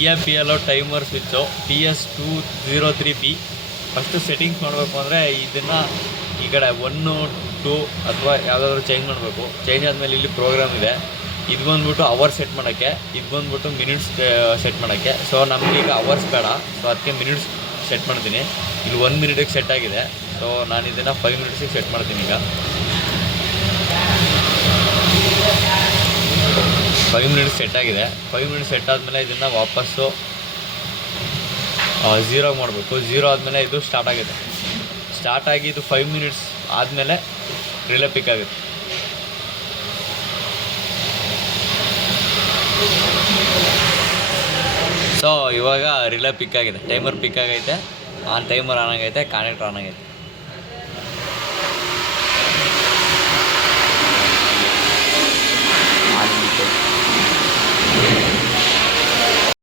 EFPLO timer switch TS203B. First settings ಮಾಡಬೇಕು ಅಂದರೆ ಇದನ್ನು ಈ ಕಡೆ 1 2 ಅಥವಾ ಯಾವುದಾದ್ರೂ ಚೇಂಜ್ ಮಾಡಬೇಕು. ಚೇಂಜ್ ಆದಮೇಲೆ ಇಲ್ಲಿ ಪ್ರೋಗ್ರಾಮ್ ಇದೆ. ಇದು ಬಂದ್ಬಿಟ್ಟು ಅವರ್ಸ್ ಸೆಟ್ ಮಾಡೋಕ್ಕೆ, ಇದು ಬಂದ್ಬಿಟ್ಟು ಮಿನಿಟ್ಸ್ ಸೆಟ್ ಮಾಡೋಕ್ಕೆ. ಸೊ ನಮಗೀಗ ಅವರ್ಸ್ ಬೇಡ, ಸೊ ಅದಕ್ಕೆ ಮಿನಿಟ್ಸ್ ಸೆಟ್ ಮಾಡ್ತೀನಿ. ಇಲ್ಲಿ 1 ಮಿನಿಟಿಗೆ ಸೆಟ್ ಆಗಿದೆ. ಸೊ ನಾನು ಇದನ್ನು 5 ಮಿನಿಟ್ಸಿಗೆ ಸೆಟ್ ಮಾಡ್ತೀನಿ. ಈಗ 5 ಮಿನಿಟ್ಸ್ ಸೆಟ್ ಆಗಿದೆ. 5 ಮಿನಿಟ್ಸ್ ಸೆಟ್ ಆದಮೇಲೆ ಇದನ್ನು ವಾಪಸ್ಸು 0 ಮಾಡಬೇಕು. 0 ಆದಮೇಲೆ ಇದು ಸ್ಟಾರ್ಟ್ ಆಗುತ್ತೆ. ಸ್ಟಾರ್ಟ್ ಆಗಿ ಇದು 5 ಮಿನಿಟ್ಸ್ ಆದಮೇಲೆ ರಿಲೇ ಪಿಕ್ ಆಗುತ್ತೆ. ಸೊ ಇವಾಗ ರಿಲೇ ಪಿಕ್ ಆಗಿದೆ, ಟೈಮರ್ ಪಿಕ್ ಆಗೈತೆ, ಟೈಮರ್ ಆನ್ ಆಗೈತೆ, ಕನೆಕ್ಟ್ ಆನ್ ಆಗೈತೆ.